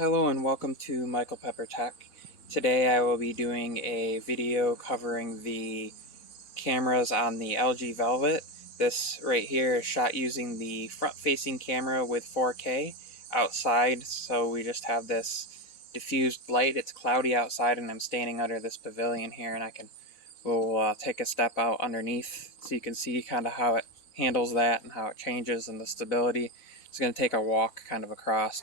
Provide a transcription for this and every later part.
Hello and welcome to Michael Pepper Tech. Today I will be doing a video covering the cameras on the LG Velvet. This right here is shot using the front-facing camera with 4K outside, so we just have this diffused light. It's cloudy outside and I'm standing under this pavilion here, and we'll take a step out underneath so you can see kind of how it handles that and how it changes and the stability. It's going to take a walk kind of across.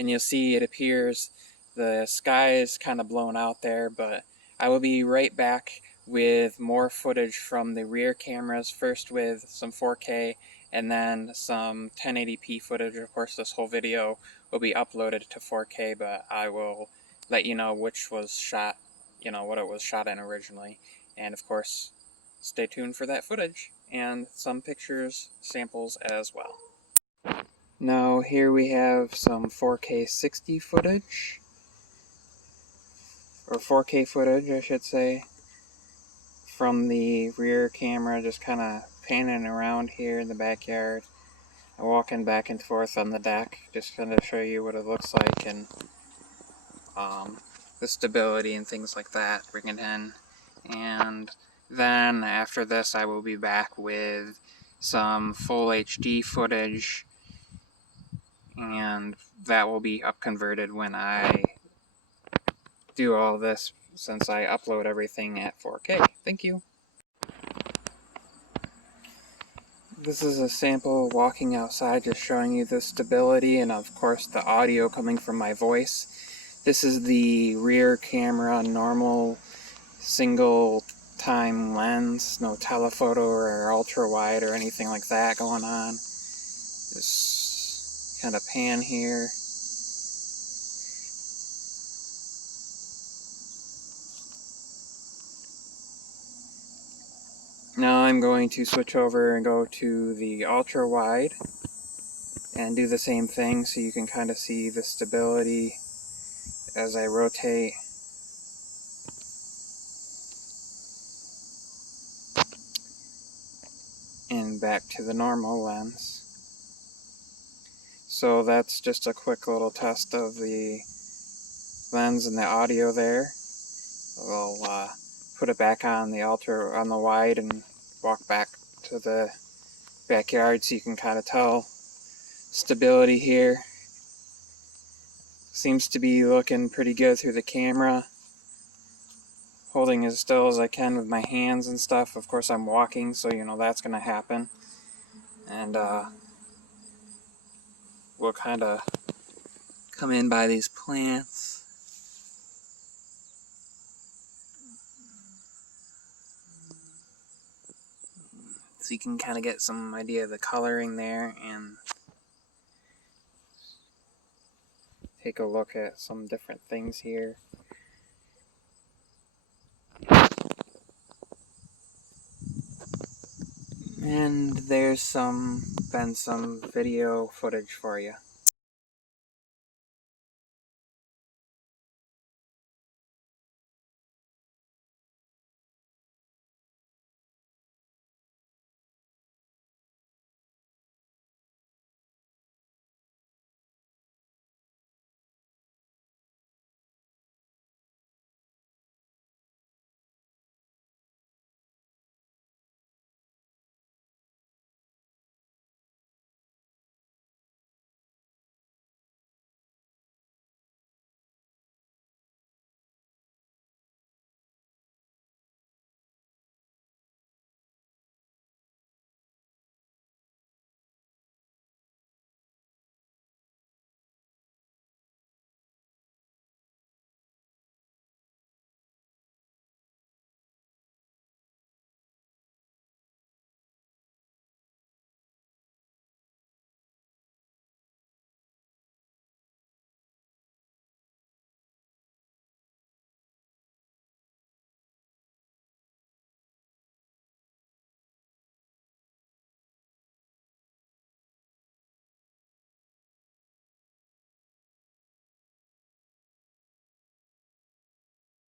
And you'll see it appears the sky is kind of blown out there, but I will be right back with more footage from the rear cameras, first with some 4K and then some 1080p footage. Of course, this whole video will be uploaded to 4K, but I will let you know which was shot, what it was shot in originally. And of course, stay tuned for that footage and some pictures samples as well. Now here we have some 4K 60 footage, or 4K footage I should say, from the rear camera, just kind of panning around here in the backyard, walking back and forth on the deck, just kind of show you what it looks like and the stability and things like that, bring it in. And then after this I will be back with some full HD footage, and that will be upconverted when I do all this, since I upload everything at 4K. Thank you. This is a sample walking outside, just showing you the stability and of course the audio coming from my voice. This is the rear camera, normal single time lens, no telephoto or ultra wide or anything like that going on. Just kind of pan here. Now I'm going to switch over and go to the ultra wide and do the same thing so you can kind of see the stability as I rotate. And back to the normal lens. So that's just a quick little test of the lens and the audio there. We'll put it back on the wide and walk back to the backyard so you can kind of tell stability here. Seems to be looking pretty good through the camera. Holding as still as I can with my hands and stuff. Of course I'm walking, so that's going to happen. And we'll kind of come in by these plants. So you can kind of get some idea of the coloring there and take a look at some different things here. And there's been some video footage for you.